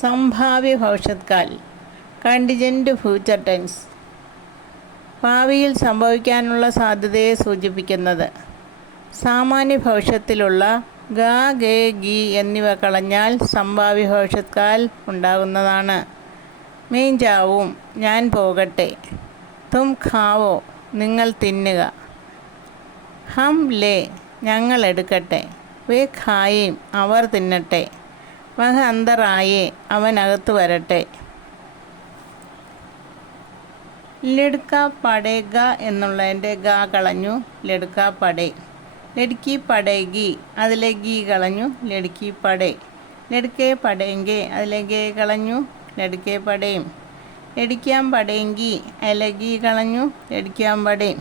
സംഭാവ്യ ഭവിഷ്യത്കാൽ contingent future tense ഭാവിയിൽ സംഭവിക്കാനുള്ള സാധ്യതയെ സൂചിപ്പിക്കുന്നത്. സാമാന്യ ഭവിഷ്യത്തിലുള്ള ഗ, ഗേ, ഗി എന്നിവ കളഞ്ഞാൽ സംഭാവ്യ ഭവിഷ്യത്കാൽ ഉണ്ടാകുന്നതാണ്. മേ ജാവും, ഞാൻ പോകട്ടെ. തും ഖാവോ, നിങ്ങൾ തിന്നുക. ഹം ലേ, ഞങ്ങൾ എടുക്കട്ടെ. വേ ഖായേം, അവർ തിന്നട്ടെ. വഹ അന്തർ ആയേ, അവൻ അകത്ത് വരട്ടെ. ലഡ്ക പടേഗ എന്നുള്ളതിൻ്റെ ഗ കളഞ്ഞു, ലഡ്ക പടേ. ലഡ്കി പടേഗി, അതിലെ ഗി കളഞ്ഞു, ലഡ്കി പടേ. ലഡ്കെ പടേങ്കെ, അതിലെ ഗേ കളഞ്ഞു, ലഡ്കെ പടേം. ലഡ്ക്യാം പടേങ്കി, അതിലെ ഗി കളഞ്ഞു, ലഡ്ക്യാം പടേം.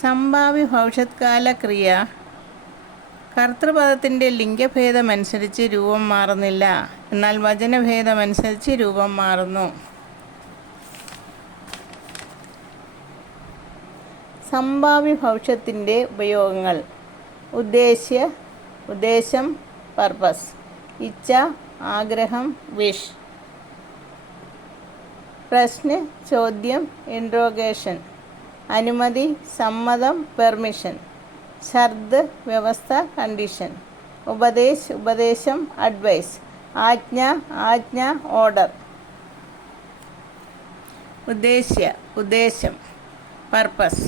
സംഭാവ്യ ഭവിഷ്യത്കാല ക്രിയ കർത്തൃപദത്തിൻ്റെ ലിംഗഭേദമനുസരിച്ച് രൂപം മാറുന്നില്ല, എന്നാൽ വചനഭേദമനുസരിച്ച് രൂപം മാറുന്നു. സംഭാവ്യ ഭവിഷ്യത്തിൻ്റെ ഉപയോഗങ്ങൾ: ഉദ്ദേശം പർപ്പസ്, ഇച്ഛ ആഗ്രഹം വിഷ്, പ്രശ്ന ചോദ്യം ഇൻട്രോഗേഷൻ, അനുമതി സമ്മതം പെർമിഷൻ, ഷർത്ത് വ്യവസ്ഥ കണ്ടീഷൻ, ഉപദേശം അഡ്വൈസ്, ആജ്ഞ ഓർഡർ. ഉദ്ദേശം പർപ്പസ്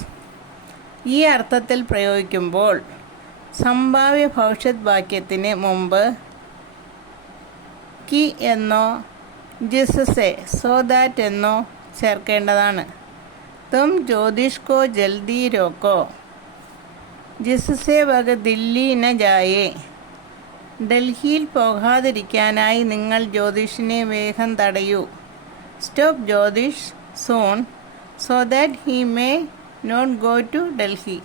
ഈ അർത്ഥത്തിൽ പ്രയോഗിക്കുമ്പോൾ സംഭാവ്യ ഭവിഷ്യത് വാക്യത്തിന് മുമ്പ് കി എന്നോ ജിസ്സെ സോ ദാറ്റ് എന്നോ ചേർക്കേണ്ടതാണ്. തും ജ്യോതിഷ് കോ ജൽദി രോക്കോ, ജിസ്സെ വക ദില്ലി ന ജായേ. ഡൽഹിയിൽ പോകാതിരിക്കാനായി നിങ്ങൾ ജ്യോതിഷിനെ വേഗം തടയൂ. Stop Jyothish soon so that he may not go to Delhi.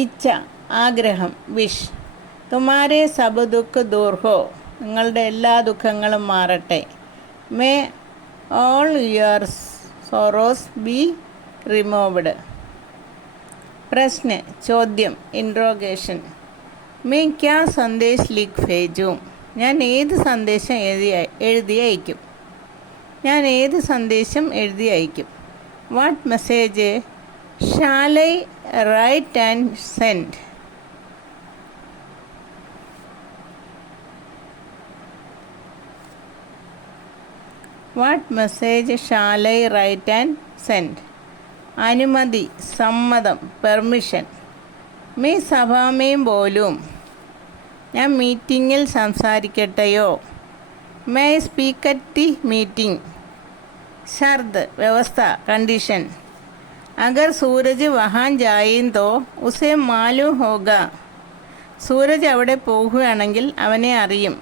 ഇച്ഛ ആഗ്രഹം വിഷ്. തുമാരെ സബ് ദുഃഖ് ദൂർ ഹോ, നിങ്ങളുടെ എല്ലാ ദുഃഖങ്ങളും മാറട്ടെ. May all your sorrows be removed. പ്രശ്ന ചോദ്യം ഇൻട്രോഗേഷൻ. മേ ക്യാ സന്ദേശ് ലിഖ് ഭേജൂം, ഞാൻ ഏത് സന്ദേശം എഴുതി അയക്കും. What message shall I write and send. What message shall I write and send. അനുമതി സമ്മതം പെർമിഷൻ. മേ സഭാമേം ബോലും, ഞാൻ മീറ്റിങ്ങിൽ സംസാരിക്കട്ടെയോ. May speak at the meeting. ഷർത്ത് വ്യവസ്ഥ കണ്ടീഷൻ. അഗർ സൂരജ് വഹാൻ ജായേം തോ ഉസേ മാലൂം ഹോഗ, സൂരജ് അവിടെ പോകുകയാണെങ്കിൽ അവനെ അറിയും.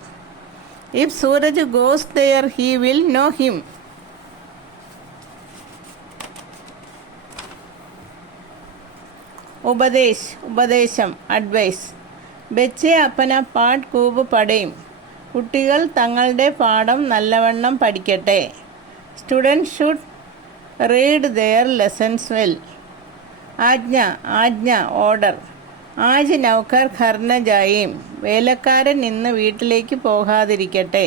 If Sooraj goes there he will know him. ഉപദേശം അഡ്വൈസ്. ബച്ചെ അപ്പന പാഠ് കൂബ് പഠേം, കുട്ടികൾ തങ്ങളുടെ പാഠം നല്ലവണ്ണം പഠിക്കട്ടെ. Student should read their lessons well. ആജ്ഞ ഓർഡർ. ആജ് നൗക്കർ ഘർ ന ജായേം, വേലക്കാരൻ ഇന്ന് വീട്ടിലേക്ക് പോകാതിരിക്കട്ടെ.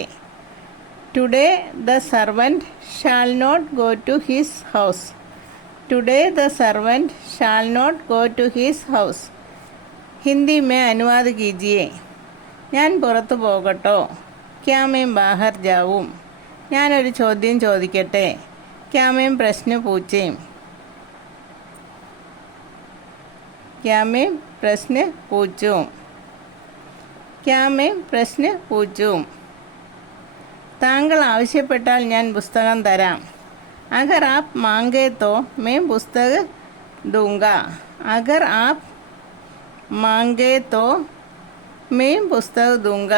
Today the servant shall not go to his house. Today the servant shall not go to his house. Hindi മേ അനുവാദ് കീജിയേ, ഞാൻ പുറത്തു പോകട്ടോ. ക്യാ മേ ബാഹർ ജാവും, ഞാനൊരു ചോദ്യം ചോദിക്കട്ടെ. ക്യാ മേ പ്രശ്ന പൂച്ചേം. ക്യാ മേ പ്രശ്ന പൂച്ചൂം. താങ്കൾ ആവശ്യപ്പെട്ടാൽ ഞാൻ പുസ്തകം തരാം. അഗർ ആപ് മാംഗേ തോ മേ പുസ്തക് ദൂങ്ക. അഗർ ആപ് മാംഗേ തോ മേ പുസ്തക് ദൂങ്ക.